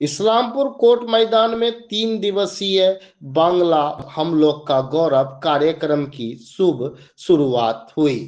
Islampur court मैदान में 3 दिवसीय बांग्ला हम लोग का गौरव कार्यक्रम की शुभ शुरुआत हुई।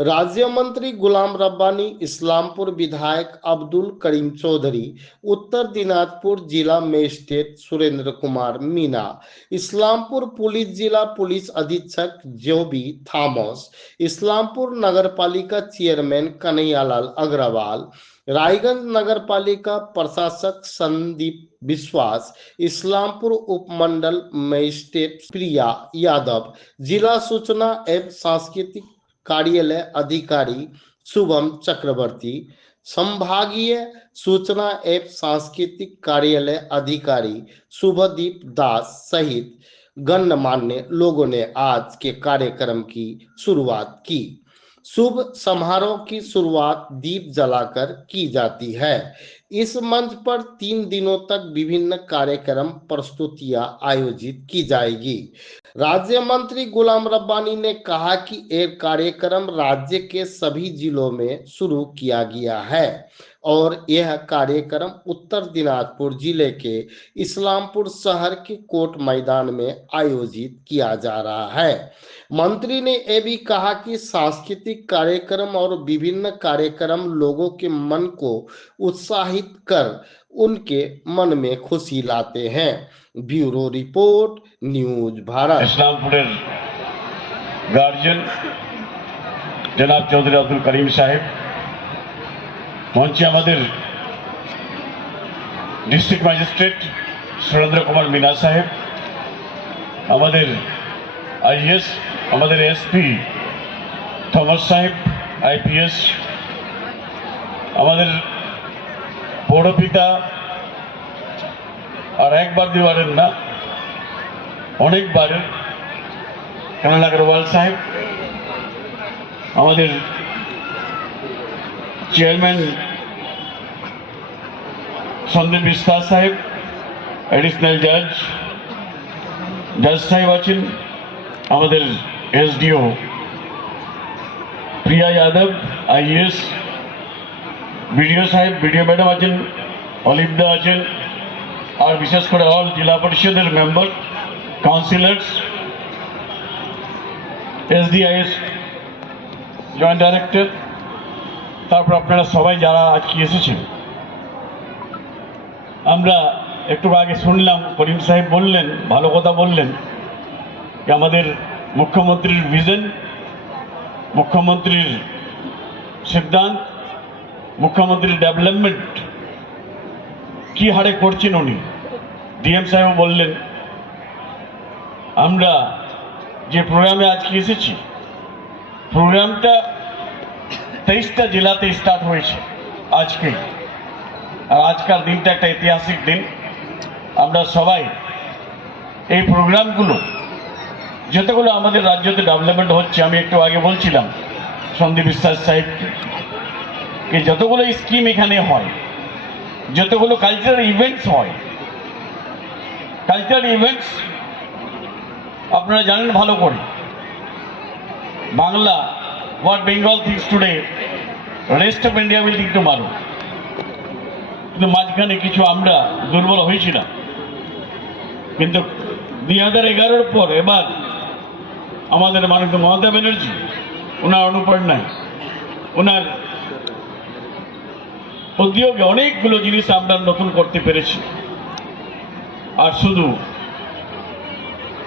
राज्य मंत्री गुलाम रब्बानी, इस्लामपुर विधायक अब्दुल करीम चौधरी, उत्तर दिनाजपुर जिला मजिस्ट्रेट सुरेंद्र कुमार मीना, इस्लामपुर पुलिस जिला पुलिस अधीक्षक जोबी थॉमस, इस्लामपुर नगरपालिका चेयरमैन कन्हैयालाल अग्रवाल, रायगंज नगर पालिका प्रशासक संदीप विश्वास, इस्लामपुर उपमंडल मजिस्ट्रेट प्रिया यादव, जिला सूचना एवं सांस्कृतिक कार्यालय अधिकारी शुभम चक्रवर्ती, संभागीय सूचना एवं सांस्कृतिक कार्यालय अधिकारी शुभदीप दास सहित गणमान्य लोगों ने आज के कार्यक्रम की शुरुआत की। शुभ समारोह की शुरुआत दीप जलाकर की जाती है। इस मंच पर 3 दिनों तक विभिन्न कार्यक्रम प्रस्तुतियां आयोजित की जाएगी। राज्य मंत्री गुलाम रब्बानी ने कहा कि एक कार्यक्रम राज्य के सभी जिलों में शुरू किया गया है और यह कार्यक्रम उत्तर दिनाजपुर जिले के इस्लामपुर शहर के कोर्ट मैदान में आयोजित किया जा रहा है। मंत्री ने यह भी कहा कि सांस्कृतिक कार्यक्रम और विभिन्न कार्यक्रम लोगों के मन को उत्साहित कर उनके मन में खुशी लाते हैं। Bureau report, news Bharat. Islampur guardian जनाब चौधरी अब्दुल करीम साहेब, मंचे हमारे डिस्ट्रिक्ट मजिस्ट्रेट सुरेंद्र कुमार मीना साहेब, हमारे आईएएस हमारे एसपी थॉमस साहेब, आईपीएस हमारे पौरपिता और एक बार दीवारें ना अनेक बार कर्नल अग्रवाल साहेब, हमारे चेयरमैन संदीप विश्वास साहेब, एडिशनल जज साहेब आছেন, हमारे एसडीओ प्रिया यादव आईएएस, बीडीओ साहेब बीडीओ मैडम आছেন, অলিভদা আছেন, और विशेष করে অল जिला परिषद मेम्बर काउंसिलर्स, एसडीआईएस जॉइंट डायरेक्टर, তারপর আপনারা সবাই যারা আজকে এসেছেন। আমরা একটু আগে শুনলাম করিম সাহেব বললেন, ভালো কথা বললেন যে আমাদের মুখ্যমন্ত্রীর ভিশন, মুখ্যমন্ত্রীর সিদ্ধান্ত, মুখ্যমন্ত্রীর ডেভেলপমেন্ট কি হারে করছেন উনি। ডিএম সাহেব বললেন আমরা যে প্রোগ্রামে আজকে এসেছি, প্রোগ্রামটা 23টা জেলাতে স্টার্ট হয়েছে আজকে। আর আজকাল দিনটা একটা ঐতিহাসিক দিন। আমরা সবাই এই প্রোগ্রামগুলো যতগুলো আমাদের রাজ্যতে ডেভেলপমেন্ট হচ্ছে, আমি একটু আগে বলছিলাম সন্দীপ বিশ্বাস সাহেবকে, যে যতগুলো স্কিম এখানে হয়, যতগুলো কালচারাল ইভেন্টস হয়, কালচারাল ইভেন্টস আপনারা জানেন ভালো করে, Bangla what Bengal thinks today, rest of India will think tomorrow. কিন্তু মাঝখানে কিছু আমরা দুর্বল হয়েছিলাম, কিন্তু 2011-এর পর এবার আমাদের মাননীয় মমতা ব্যানার্জি, ওনার অনুপ্রেরণায়, ওনার উদ্যোগে অনেকগুলো জিনিস আমরা নতুন করতে পেরেছি। আর শুধু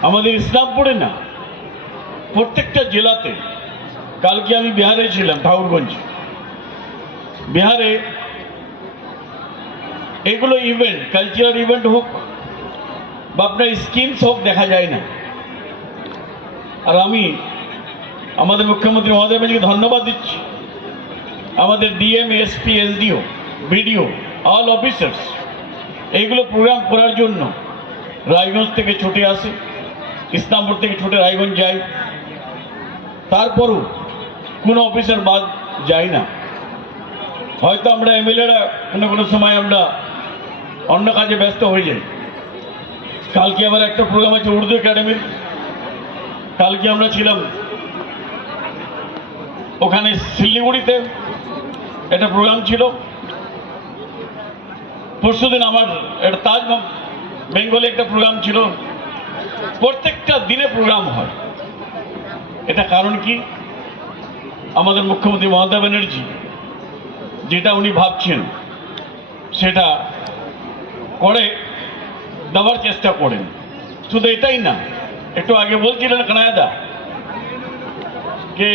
আমাদের ইসলামপুরে না, প্রত্যেকটা জেলাতে। কালকে আমি বিহারে ছিলাম, ঠাকুরগঞ্জ বিহারে। এগুলো ইভেন্ট, কালচারাল ইভেন্ট হোক বা আপনার স্কিমস হোক, দেখা যায় না। আর আমি আমাদের মুখ্যমন্ত্রী মহোদয় বাবুকে ধন্যবাদ দিচ্ছি, আমাদের DM SP SDO BDO all officers এইগুলো প্রোগ্রাম করার জন্য রায়গঞ্জ থেকে ছুটে আসে, ইসলামপুর থেকে ছুটে রায়গঞ্জ যায়। তারপরও কোনো অফিসার বাদ যায় না। হয়তো আমরা এমএলএরা কোনো সময় আমরা অন্য কাজে ব্যস্ত হয়ে যাই। কালকে আমার একটা প্রোগ্রাম আছে উর্দু একাডেমির, কালকে আমরা ছিলাম ওখানে শিলিগুড়িতে, একটা প্রোগ্রাম ছিল। পরশুদিন আমার একটা তাজ বেঙ্গলে একটা প্রোগ্রাম ছিল, প্রত্যেকটা দিনে প্রোগ্রাম হয়। এটা কারণ কি? আমাদের মুখ্যমন্ত্রী মমতা ব্যানার্জি যেটা উনি ভাবছেন সেটা করে দেওয়ার চেষ্টা করেন। শুধু এটাই না, একটু আগে বলছিলেন কানাডা যে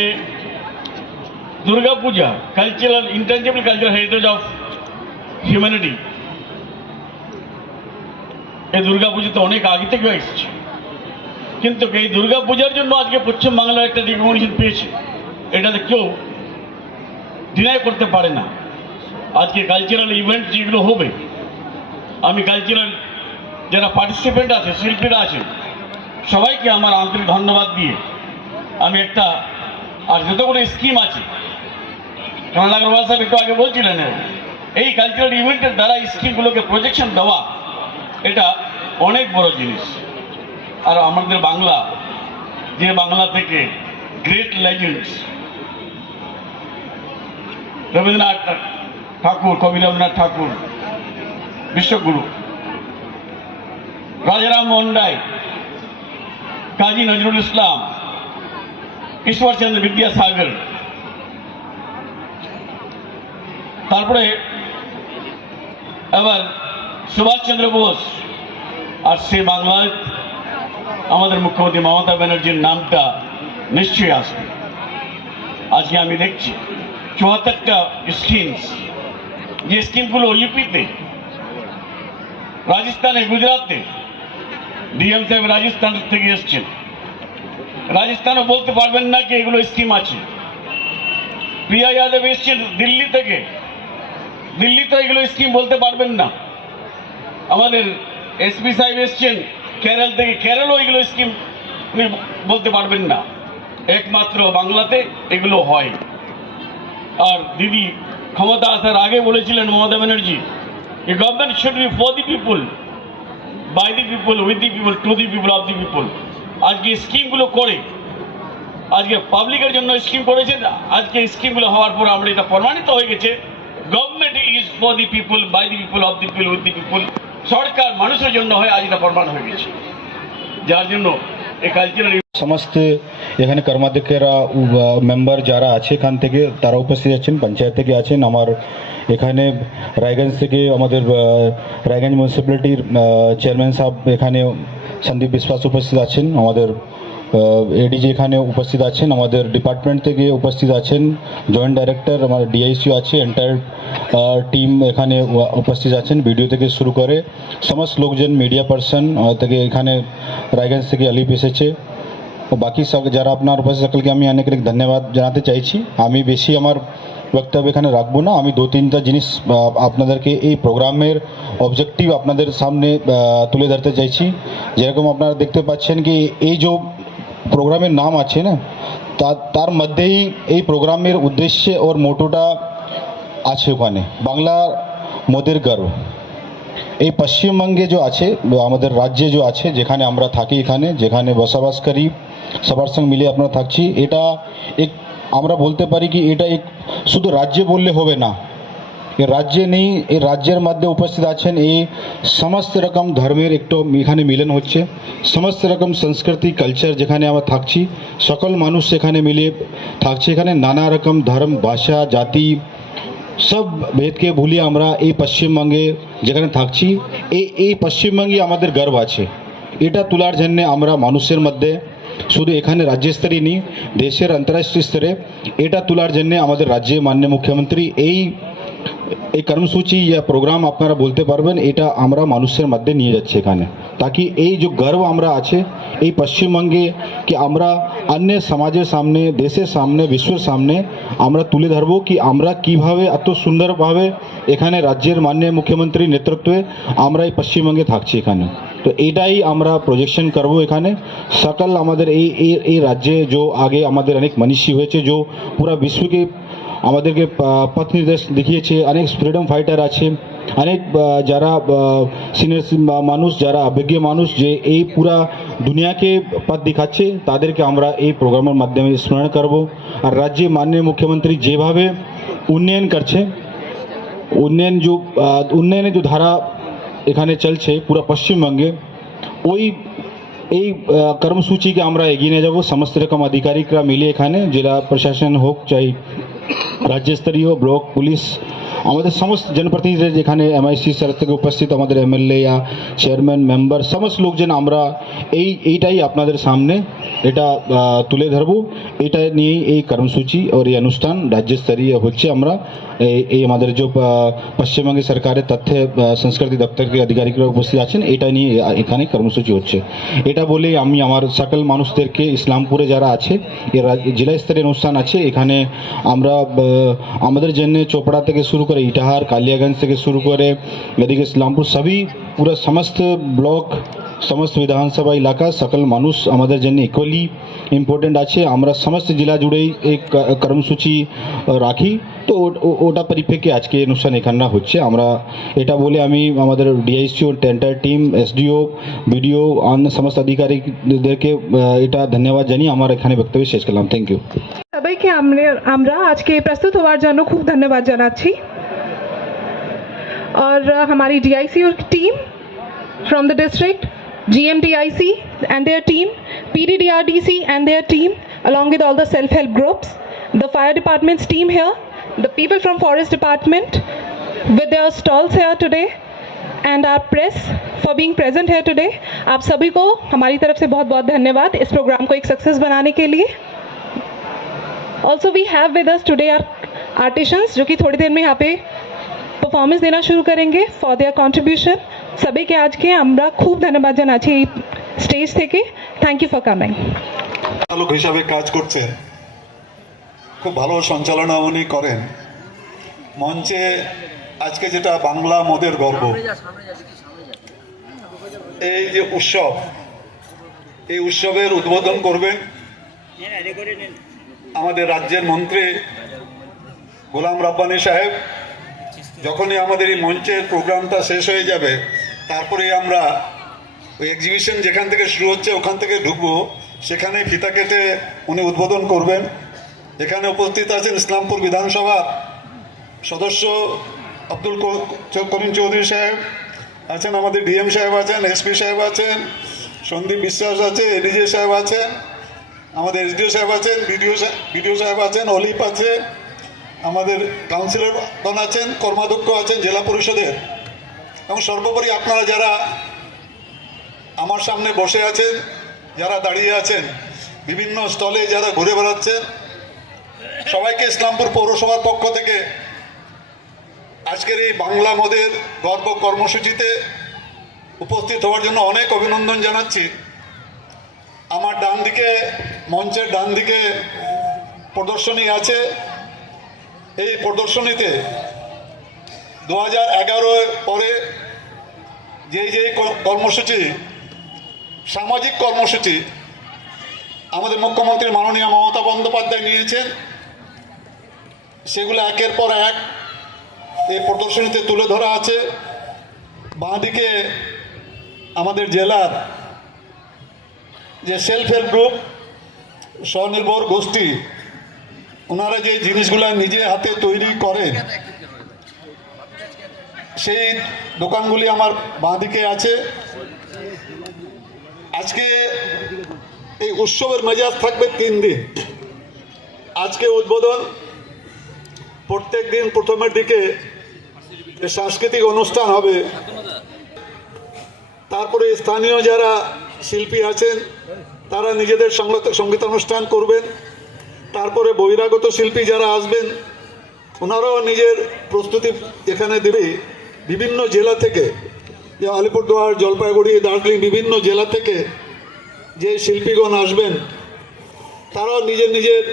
Durga Puja cultural intangible cultural heritage of humanity, এই দুর্গা পুজো তো অনেক আগে থেকে এসেছে, কিন্তু এই দুর্গা পূজার জন্য আজকে পশ্চিমবাংলার একটা রিকগনিশন পেয়েছে, এটাতে কেউ ডিনাই করতে পারে না। আজকে কালচারাল ইভেন্ট যেগুলো হবে, আমি কালচারাল যারা পার্টিসিপেন্ট আছে, শিল্পীরা আছেন, সবাইকে আমার আন্তরিক ধন্যবাদ দিয়ে আমি একটা, আর যতগুলো স্কিম আছে, কানাল আগরওয়াল সাহেব একটু আগে বলছিলেন, এই কালচারাল ইভেন্টের দ্বারা স্কিমগুলোকে প্রজেকশন দেওয়া, এটা অনেক বড় জিনিস। আর আমাদের বাংলা, যে বাংলা থেকে গ্রেট লেজেন্ডস রবীন্দ্রনাথ ঠাকুর, কবি রবীন্দ্রনাথ ঠাকুর, বিশ্বগুরু রাজারাম মোহন রায়, কাজী নজরুল ইসলাম, ঈশ্বরচন্দ্র বিদ্যাসাগর, তারপরে আবার সুভাষচন্দ্র বোস, আর সে বাংলায় আমাদের মুখ্যমন্ত্রী মমতা ব্যানার্জির নামটা নিশ্চয়ই আসবে। আজকে আমি দেখছি ৭৪টা স্কিমস, যে স্কিমগুলো ইউপিতে, রাজস্থানে, গুজরাটে, ডিএম সাহেব রাজস্থান থেকে এসছেন, রাজস্থানও বলতে পারবেন না কি এগুলো স্কিম আছে। প্রিয়া যাদব এসছেন দিল্লি থেকে, দিল্লি তো এগুলো স্কিম বলতে পারবেন না। আমাদের এসপি সাহেব এসছেন কেরল থেকে, কেরলও এগুলো স্কিম উনি বলতে পারবেন না, একমাত্র বাংলাতে এগুলো হয়। আর দিদি ক্ষমতা আসার আগে বলেছিলেন মমতা ব্যানার্জি, এই government should be for the people, by the people, with the people, to the people, of the people. আজকে স্কিমগুলো করে, আজকে পাবলিকের জন্য স্কিম করেছেন, আজকে স্কিমগুলো হওয়ার পর আমরা এটা প্রমাণিত হয়ে গেছে, government is for the people, by the people, of the people, with the people. সরকার মানুষের জন্য হয়, আজ এটা প্রমাণ হয়ে গেছে। যার জন্য এই কালচারাল সমস্ত এখানে কর্মাধ্যক্ষেরা মেম্বার যারা আছে এখান থেকে তারা উপস্থিত আছেন, পঞ্চায়েত থেকে আছেন, আমার এখানে রায়গঞ্জ থেকে আমাদের রায়গঞ্জ মিউনিসিপ্যালিটির চেয়ারম্যান সাহেব এখানে সন্দীপ বিশ্বাস উপস্থিত আছেন, আমাদের এডিজি এখানে উপস্থিত আছেন, আমাদের ডিপার্টমেন্ট থেকে উপস্থিত আছেন, জয়েন্ট ডাইরেক্টর, আমাদের ডিআইসিও আছে, এন্টায়ার টিম এখানে উপস্থিত আছেন, ভিডিও থেকে শুরু করে সমস্ত লোকজন, মিডিয়া পার্সন থেকে এখানে রায়গঞ্জ থেকে আলিপ এসেছে। বাকি সব যারা আপনার উপস্থিত সকলকে আমি অনেক অনেক ধন্যবাদ জানাতে চাইছি। আমি বেশি আমার বক্তব্য এখানে রাখবো না, আমি দু তিনটা জিনিস আপনাদেরকে এই প্রোগ্রামের অবজেক্টিভ আপনাদের সামনে তুলে ধরতে চাইছি। যেরকম আপনারা দেখতে পাচ্ছেন কি এই যে প্রোগ্রামের নাম আছে না, তার মধ্যেই এই প্রোগ্রামের উদ্দেশ্যে ওর মোটোটা আছে, ওখানে বাংলা মোদের গর্ব। এই পশ্চিমবঙ্গে যে আছে, আমাদের রাজ্যে যে আছে, যেখানে আমরা থাকি, এখানে যেখানে বসবাস করি, সবার সঙ্গে মিলে আমরা থাকছি, এটা এক আমরা বলতে পারি কি এটা এক শুধু রাজ্যে বললে হবে না, এ রাজ্যে নেই, এই রাজ্যের মধ্যে উপস্থিত আছেন এই সমস্ত রকম ধর্মের একটু এখানে মিলন হচ্ছে, সমস্ত রকম সংস্কৃতি কালচার যেখানে আমরা থাকছি, সকল মানুষ সেখানে মিলে থাকছে, এখানে নানা রকম ধর্ম, ভাষা, জাতি সব ভেদকে ভুলিয়ে আমরা এই পশ্চিমবঙ্গে যেখানে থাকছি, এই পশ্চিমবঙ্গে আমাদের গর্ব আছে। এটা তোলার জন্য আমরা মানুষের মধ্যে শুধু এখানে রাজ্য স্তরে নেই, দেশের আন্তর্জাতিক স্তরে এটা তোলার জন্য আমাদের রাজ্যে মাননীয় মুখ্যমন্ত্রী এই কর্মসূচি या প্রোগ্রাম আপনারা বলতে পারবেন, এটা আমরা মানুষের মধ্যে নিয়ে যাচ্ছি এখানে, তাকি এই যে গর্ব আমরা আছে এই পশ্চিমবঙ্গে কি আমরা অন্য সমাজের সামনে, দেশের সামনে, বিশ্বের সামনে আমরা তুলে ধরবো কি আমরা কিভাবে এত সুন্দরভাবে এখানে রাজ্যের মাননীয় মুখ্যমন্ত্রীর নেতৃত্বে আমরা এই পশ্চিমবঙ্গে থাকছি এখানে। তো এটাই আমরা প্রজেকশন করব এখানে সকল আমাদের এই রাজ্যে যে আগে আমাদের অনেক মনীষী হয়েছে, যে পুরো বিশ্বকে আমাদেরকে পথ নির্দেশ দেখিয়েছে, অনেক ফ্রিডম ফাইটার আছে, অনেক যারা সিনিয়র মানুষ, যারা অভিজ্ঞ মানুষ যে এই পুরা দুনিয়াকে পথ দেখাচ্ছে, তাদেরকে আমরা এই প্রোগ্রামের মাধ্যমে স্মরণ করব। আর রাজ্যে মাননীয় মুখ্যমন্ত্রী যেভাবে উন্নয়ন করছে উন্নয়নের যে ধারা এখানে চলছে পুরো পশ্চিমবঙ্গে, ওই এই কর্মসূচিকে আমরা এগিয়ে নিয়ে যাব সমস্ত রকম আধিকারিকরা মিলে, এখানে জেলা প্রশাসন হোক চাই রাজ্যস্তরীয় ব্লক পুলিশ, আমাদের সমস্ত জনপ্রতিনিধিরা যেখানে এমআইসি স্যার থেকে উপস্থিত, আমাদের এমএলএ या চেয়ারম্যান মেম্বার সমস্ত লোকজন আমরা এইটাই আপনাদের সামনে এটা তুলে ধরবো। এটা নিয়েই এই কর্মসূচি और এই অনুষ্ঠান রাজ্যস্তরীয় হচ্ছে। আমরা এই আমাদের যে পশ্চিমবঙ্গ সরকারের তথ্য সংস্কৃতি দপ্তরের আধিকারিকরা উপস্থিত আছেন, এটা নিয়ে এখানে কর্মসূচি হচ্ছে। এটা বলে আমি আমার সকল মানুষদেরকে ইসলামপুরে যারা আছে জেলা স্তরের অনুষ্ঠান আছে, এখানে আমরা আমাদের জন্য চোপড়া থেকে শুরু করে ইটাহার কালিয়াগঞ্জ থেকে শুরু করে এদিকে ইসলামপুর সবই পুরো সমস্ত ব্লক সমস্ত বিধানসভা এলাকা সকল মানুষ আমাদের জন্য ইকুয়ালি ইম্পর্টেন্ট আছে। আমরা সমস্ত জেলা জুড়েই এই কর্মসূচি রাখি, তো ওটা পরিপ্রেক্ষিতে আজকে অনুষ্ঠান এখানে হচ্ছে। আমরা এটা বলে আমি আমাদের ডিআইসি ও টেন্টার টিম এসডিও বিডিও অন্য সমস্ত আধিকারিকদেরকে এটা ধন্যবাদ জানিয়ে আমার এখানে বক্তব্য শেষ করলাম। Thank you. সবাইকে আমরা আজকে প্রস্তুত হওয়ার জন্য খুব ধন্যবাদ জানাচ্ছি। और हमारी डीआईसी और team from the district, GMDIC and their team, PDDRDC and their team, along with all the self-help groups, the fire department's team here, the people from forest department with their stalls here today, and our press for being present here today. आप सभी को हमारी तरफ से बहुत बहुत धन्यवाद इस प्रोग्राम को एक सक्सेस बनाने के लिए। Also we have with us today our artisans जो कि थोड़ी देर में यहाँ पे परफॉर्मेंस देना शुरू करेंगे फॉर देयर कॉन्ट्रीब्यूशन। सभी के आज के আমরা খুব ধন্যবাদ জানাচ্ছি এই স্টেজ থেকে। Thank you for coming. চালক হিসাবে কাজ করছেন, খুব ভালো সঞ্চালনা উনি করেন। মঞ্চে আজকে যেটা বাংলা মোদের গর্ব, এই যে উৎসব, এই উৎসবের উদ্বোধন করবেন আমাদের রাজ্যের মন্ত্রী গোলাম রাব্বানী সাহেব। যখনই আমাদের এই মঞ্চের প্রোগ্রামটা শেষ হয়ে যাবে, তারপরে আমরা ওই এক্সিবিশন যেখান থেকে শুরু হচ্ছে ওখান থেকে ঢুকবো, সেখানে ফিতা কেটে উনি উদ্বোধন করবেন। এখানে উপস্থিত আছেন ইসলামপুর বিধানসভা সদস্য আব্দুল করিম চৌধুরী সাহেব আছেন, আমাদের ডিএম সাহেব আছেন, এসপি সাহেব আছেন, সন্দীপ বিশ্বাস আছে, এডিজে সাহেব আছেন, আমাদের এসডিও সাহেব আছেন, বিডিও সাহেব আছেন, অলিপ আছে, আমাদের কাউন্সিলরগণ আছেন, কর্মাধ্যক্ষ আছেন জেলা পরিষদের, এবং সর্বোপরি আপনারা যারা আমার সামনে বসে আছেন, যারা দাঁড়িয়ে আছেন, বিভিন্ন স্টলে যারা ঘুরে বেড়াচ্ছেন, সবাইকে ইসলামপুর পৌরসভার পক্ষ থেকে আজকের এই বাংলা মোদের গর্ব কর্মসূচিতে উপস্থিত হওয়ার জন্য অনেক অভিনন্দন জানাচ্ছি। আমার ডান দিকে, মঞ্চের ডান দিকে প্রদর্শনী আছে। এই প্রদর্শনীতে 2011 পরে যেই কর্মসূচি, সামাজিক কর্মসূচি আমাদের মুখ্যমন্ত্রী মাননীয় মমতা বন্দ্যোপাধ্যায় নিয়েছেন, সেগুলো একের পর এক এই প্রদর্শনীতে তুলে ধরা আছে। বাঁদিকে আমাদের জেলার যে সেলফ হেল্প গ্রুপ, স্বনির্ভর গোষ্ঠী, ওনারা যে জিনিসগুলো নিজে হাতে তৈরি করেন, সেই দোকানগুলি আমার বাঁদিকে আছে। আজকে এই উৎসবের মেজাজ থাকবে 3 দিন। আজকে উদ্বোধন, প্রত্যেক দিন প্রথমের দিকে সাংস্কৃতিক অনুষ্ঠান হবে, তারপরে স্থানীয় যারা শিল্পী আছেন তারা নিজেদের সঙ্গীতানুষ্ঠান করবেন, তারপরে বহিরাগত শিল্পী যারা আসবেন ওনারাও নিজের প্রস্তুতি এখানে দেবে। বিভিন্ন জেলা থেকে, যে আলিপুরদুয়ার, জলপাইগুড়ি, দার্জিলিং, বিভিন্ন জেলা থেকে যে শিল্পীগণ আসবেন তারাও নিজের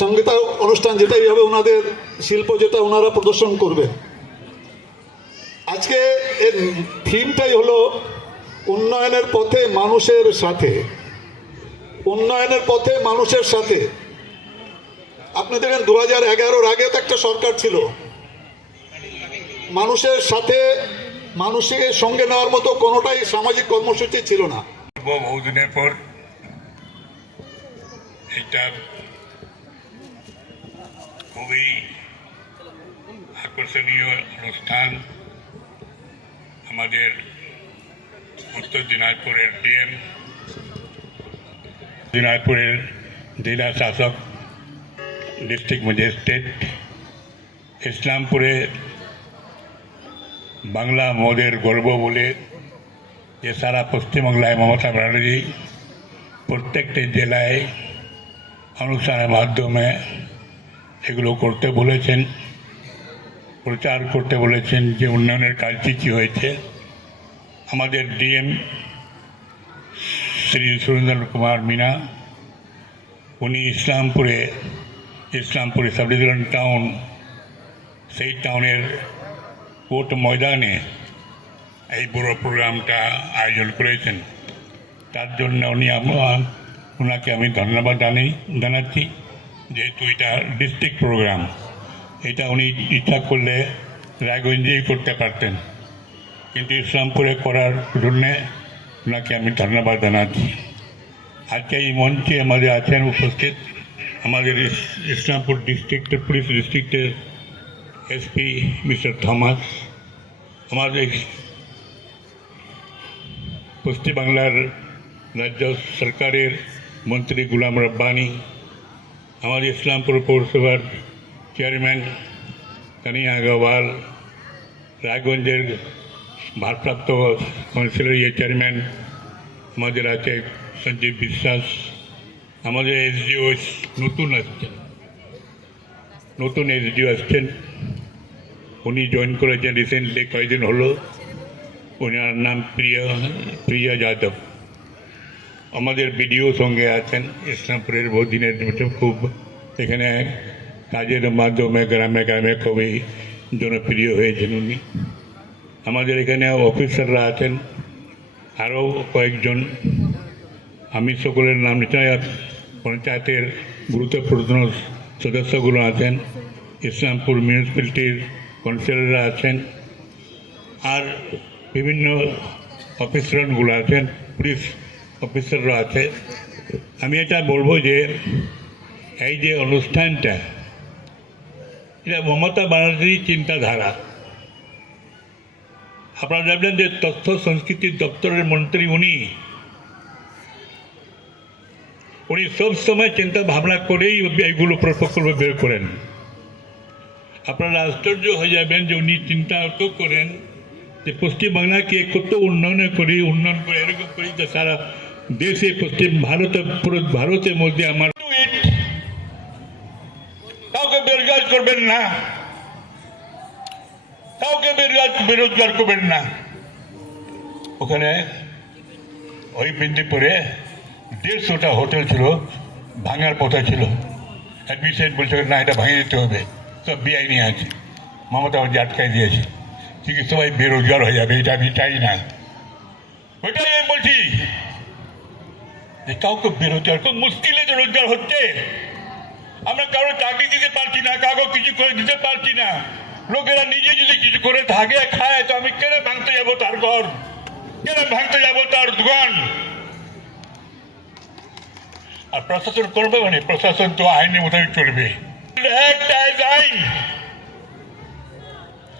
সঙ্গীত অনুষ্ঠান যেটাই হবে, ওনাদের শিল্প যেটা ওনারা প্রদর্শন করবেন। আজকে এর থিমটাই হলো উন্নয়নের পথে মানুষের সাথে। উন্নয়নের পথে মানুষের সাথে। আপনি দেখেন 2011 আগে তো একটা সরকার ছিল, মানুষের সাথে, মানুষকে সঙ্গে নেওয়ার মতো কোনোটাই সামাজিক কর্মসূচি ছিল না। বহুদিনের পর এটা খুবই আকর্ষণীয় অনুষ্ঠান আমাদের উত্তর দিনাজপুরের ডিএম, দিনাজপুরের জেলা শাসক, ডিস্ট্রিক্ট ম্যাজিস্ট্রেট, ইসলামপুরে বাংলা মোদের গর্ব বলে যে সারা পশ্চিমবাংলায় মমতা ব্যানার্জি প্রত্যেকটি জেলায় অনুষ্ঠানের মাধ্যমে এগুলো করতে বলেছেন, প্রচার করতে বলেছেন যে উন্নয়নের কাজ কী হয়েছে। আমাদের ডিএম শ্রী সুরেন্দ্র কুমার মিনা, উনি ইসলামপুরে সাব ডিভিশন টাউন, সেই টাউনের কোর্ট ময়দানে এই বড় প্রোগ্রামটা আয়োজন করেছেন। তার জন্য ওনাকে আমি ধন্যবাদ জানাচ্ছি, যেহেতু এটা ডিস্ট্রিক্ট প্রোগ্রাম। এটা উনি ইচ্ছা করলে রায়গঞ্জেই করতে পারতেন, কিন্তু ইসলামপুরে করার জন্যে ওনাকে আমি ধন্যবাদ জানাচ্ছি। আজকে এই মঞ্চে আমাদের আছেন উপস্থিত আমাদের ইসলামপুর ডিস্ট্রিক্টের পুলিশ ডিস্ট্রিক্টের এসপি মিস্টার থমাস, আমাদের পশ্চিমবাংলার রাজ্য সরকারের মন্ত্রী গুলাম রব্বানি, আমাদের ইসলামপুর পৌরসভার চেয়ারম্যান কানিয়া আগরওয়াল, রায়গঞ্জের ভারপ্রাপ্ত কাউন্সিলর চেয়ারম্যান আমাদের আছে সঞ্জীব বিশ্বাস, আমাদের এসডিও নতুন এসডিও আসছেন, উনি জয়েন করেছেন রিসেন্টলি, কয়েকদিন হলো। ওনার নাম প্রিয়া যাদব। আমাদের বিডিও সঙ্গে আছেন ইসলামপুরের বহুদিনের খুব এখানে কাজের মাধ্যমে গ্রামে গ্রামে খুবই জনপ্রিয় হয়েছেন উনি। আমাদের এখানে অফিসাররা আছেন আরও কয়েকজন, আমি সকলের নাম নিতে, পঞ্চায়েতের গুরুত্বপূর্ণ সদস্যগুলো আছেন, ইসলামপুর মিউনিসিপ্যালিটির কাউন্সিলররা আছেন, আর বিভিন্ন অফিসারগুলো আছেন, পুলিশ অফিসাররা আছে। আমি এটা বলবো যে এই যে অনুষ্ঠানটা, এটা মমতা ব্যানার্জির চিন্তাধারা। আপনারা জানবেন যে তথ্য সংস্কৃতি দপ্তরের মন্ত্রী উনি সবসময় চিন্তা ভাবনা করেই এইগুলো প্রকল্প বের করেন। আপনারা আশ্চর্য হয়ে যাবেন যে উনি চিন্তা তো করেন যে পশ্চিমবাংলাকে কত উন্নয়ন করে এরকম করি যে সারা দেশে পশ্চিম ভারতের মধ্যে আমার কাউকে বেরোজগার করবেন না, কাউকে বেরোজগার করবেন না। ওখানে ওই মেদিনীপুরে 150টা হোটেল ছিল, ভাঙার পথে ছিল। অ্যাডমিশন বলছে না, এটা ভাঙিয়ে দিতে হবে, সব বেআইনি আছে। মমতা ব্যানার্জি আটকাই দিয়েছে, ঠিক সবাই বেরোজগার হয়ে যাবে, এটা আমি চাই না। ওইটাই আমি বলছি যে কাউকে বেরোজগার, খুব মুশকিলে যে রোজগার হচ্ছে। আমরা কারো চাকরি দিতে পারছি না, কাউকে কিছু করে দিতে পারছি না। লোকেরা নিজে যদি কিছু করে থাকে খায়, তো আমি কেন ভাঙতে যাবো তার ঘর, কেন ভাঙতে যাবো তার দোকান? আর প্রশাসন করবে মানে প্রশাসন তো আইনের মোতাবেক চলবে, আইন।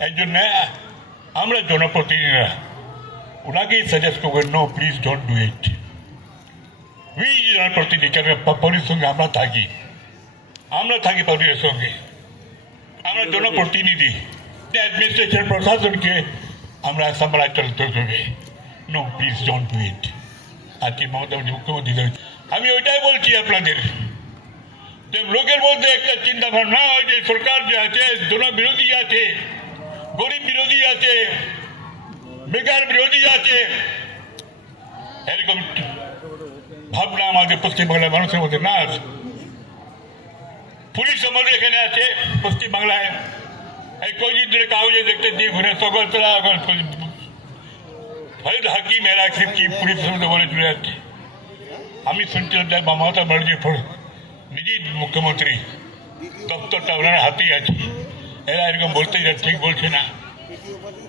এই জন্য আমরা জনপ্রতিনিধিরা ওনাকেই সাজেস্ট করবো, no please don't do it. We জনপ্রতিনিধি, কেন পাবলিকের সঙ্গে আমরা থাকি পাবলিকের সঙ্গে, আমরা জনপ্রতিনিধি। অ্যাডমিনিস্ট্রেশন প্রশাসনকে আমরা সামলা চলতে হবে, no please don't do it. আজকে মমতা মুখ্যমন্ত্রী, আমি ওইটাই বলছি আপনাদের যে লোকের মধ্যে একটা চিন্তা ভাবনা হয় যে সরকার যে আছে, জনবিরোধী আছে, গরিব বিরোধী আছে, বেকার বিরোধী আছে, এরকম ভাবনা আমাদের পশ্চিমবাংলার মানুষের মধ্যে না আছে। পুলিশ আমাদের এখানে আছে পশ্চিমবাংলায়, এই কয়েকদিন ধরে কাগজে দেখতে দিয়ে ঘুরে সকলতলা ফরিদ হাকিম এরা কি পুলিশের মধ্যে বলে চলে যাচ্ছে। আমি শুনছিলাম যে মমতা ব্যানার্জি নিজেই মুখ্যমন্ত্রী, দপ্তরটা ওনার হাতেই আছে, এরা এরকম বলতে যায়, ঠিক বলছে না।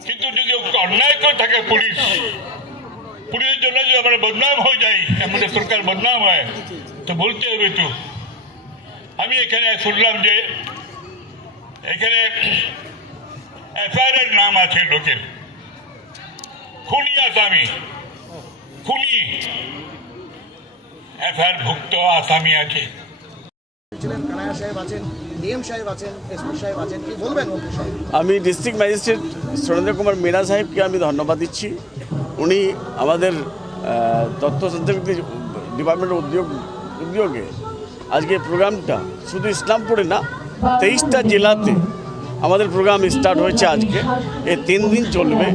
কিন্তু যদি অন্যায় করে থাকে পুলিশের জন্য যদি আমরা বদনাম হয়ে যাই, আমাদের সরকার বদনাম হয়, তো বলতে হবে। তো আমি এখানে শুনলাম যে এখানে এফআইআর নাম আছে লোকের, খুনি আসামি, খুনি এফআইআর ভুক্ত আসামি আছে। কানাইয়া সাহেব আছেন, ডিএম সাহেব আছেন, এসপি সাহেব আছেন, কি বলবেন মন্ত্রী সাহেব? আমি ডিস্ট্রিক্ট ম্যাজিস্ট্রেট সুরেন্দ্র কুমার মীনা সাহেবকে আমি ধন্যবাদ দিচ্ছি। উনি আমাদের তথ্য সংস্কৃতি ডিপার্টমেন্টের উদ্যোগে আজকে প্রোগ্রামটা শুধু ইসলামপুরে না 23টা জেলাতে আমাদের প্রোগ্রাম স্টার্ট হয়েছে আজকে। এই 3 দিন চলবে।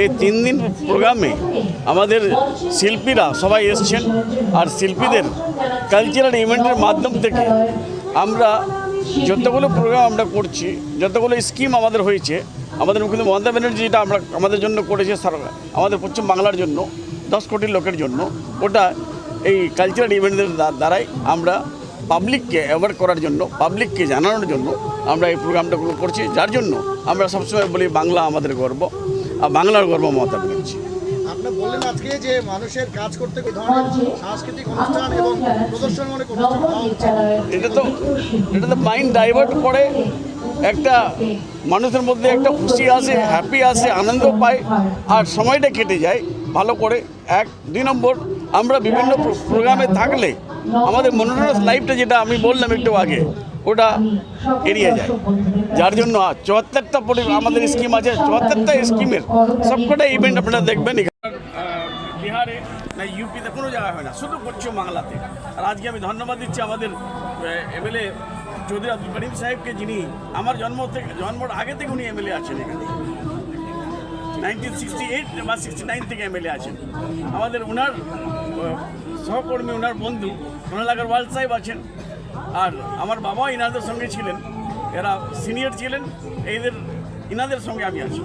এই 3 দিন প্রোগ্রামে আমাদের শিল্পীরা সবাই এসছেন, আর শিল্পীদের কালচারাল ইভেন্টের মাধ্যম থেকে আমরা যতগুলো প্রোগ্রাম আমরা করছি, যতগুলো স্কিম আমাদের হয়েছে, আমাদের মুখ্যমন্ত্রী মমতা ব্যানার্জি যেটা আমাদের জন্য করেছে, আমাদের পশ্চিম বাংলার জন্য 10 কোটি লোকের জন্য, ওটা এই কালচারাল ইভেন্টের দ্বারাই আমরা পাবলিককে অ্যাওয়ার করার জন্য, পাবলিককে জানানোর জন্য আমরা এই প্রোগ্রামটাগুলো করছি, যার জন্য আমরা সবসময় বলি বাংলা আমাদের গর্ব, আর বাংলার গর্ব মমতা ব্যানার্জি। আপনি বললেন আজকে যে মানুষের কাজ করতে এই ধরনের সাংস্কৃতিক অনুষ্ঠান এবং প্রদর্শনমূলক অনুষ্ঠান হওয়া উচিত। এটা তো মাইন্ড ডাইভার্ট করে, একটা মানুষের মধ্যে একটা খুশি আসে, হ্যাপি আসে, আনন্দ পায়, আর সময়টা কেটে যায় ভালো করে। 2 নম্বর, আমরা বিভিন্ন প্রোগ্রামে থাকলে আমাদের মনোরঞ্জন লাইফটা, যেটা আমি বললাম একটু আগে, ওটা এড়িয়ে যায়। যার জন্য 74টা আমাদের স্কিম আছে, 74টা স্কিমের সবকটা ইভেন্ট আপনারা দেখবেন। বিহারে না ইউপিতে কোনো জায়গায় হয় না, শুধু পশ্চিম বাংলাতে। আর আজকে আমি ধন্যবাদ দিচ্ছি আমাদের এমএলএ চৌধুরী আব্দুল করিম সাহেবকে, যিনি আমার জন্মর আগে থেকে উনি এমএলএ আছেন এখানে, 1968 বা 69 থেকে এমএলএ আছেন। আমাদের ওনার সহকর্মী, ওনার বন্ধু সোনাল আগরওয়াল সাহেব আছেন, আর আমার বাবা ইনাদের সঙ্গে ছিলেন, এরা সিনিয়র ছিলেন, ইনাদের সঙ্গে আমি আছি।